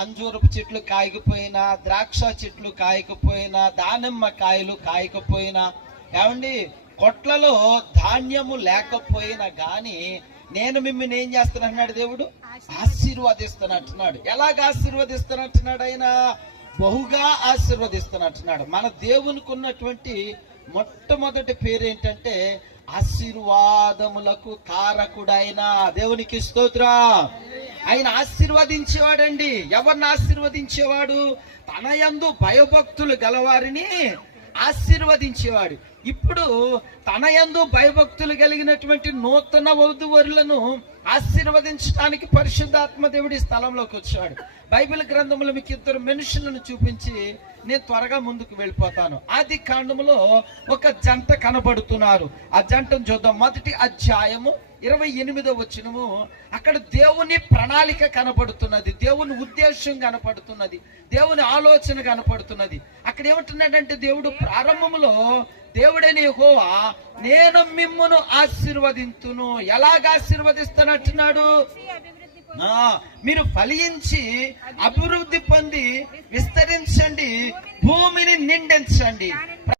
అంజూరపు చెట్లు కాయకపోయినా, ద్రాక్ష చెట్లు కాయకపోయినా, దానిమ్మ కాయలు కాయకపోయినా, ఏమండి కొట్లలో ధాన్యము లేకపోయినా గాని నేను మిమ్మల్ని ఏం చేస్తానంటున్నాడు దేవుడు? ఆశీర్వదిస్తానంటున్నాడు. ఎలాగ ఆశీర్వదిస్తానంటున్నాడు? ఆయన బహుగా ఆశీర్వదిస్తానంటున్నాడు. మన దేవునికి ఉన్నటువంటి మొట్టమొదటి పేరు ఏంటంటే ఆశీర్వాదములకు కారకుడైన దేవునికి స్తోత్రం. ఆయన ఆశీర్వదించేవాడండి. ఎవరిని ఆశీర్వదించేవాడు? తన యందు భయభక్తులు గలవారిని ఆశీర్వదించేవాడు. ఇప్పుడు తన యందు భయభక్తులు కలిగినటువంటి నూతన వధూవరులను ఆశీర్వదించడానికి పరిశుద్ధాత్మ దేవుడి స్థలంలోకి వచ్చాడు. బైబిల్ గ్రంథంలో మీకు ఇద్దరు మనుషులను చూపించి నేను త్వరగా ముందుకు వెళ్ళిపోతాను. ఆది కాండములో ఒక జంట కనబడుతున్నారు. ఆ జంటను చూద్దాం. మొదటి అధ్యాయము 28వ వచనము. అక్కడ దేవుని ప్రణాళిక కనపడుతున్నది, దేవుని ఉద్దేశం కనపడుతున్నది, దేవుని ఆలోచన కనపడుతున్నది. అక్కడ ఏమంటున్నాడంటే దేవుడు ప్రారంభంలో దేవుడైన యెహోవా నేను మిమ్మును ఆశీర్వదింతును. ఎలాగ ఆశీర్వదిస్తానంటున్నాడు? మీరు ఫలించి అభివృద్ధి పొంది విస్తరించండి, భూమిని నిండించండి.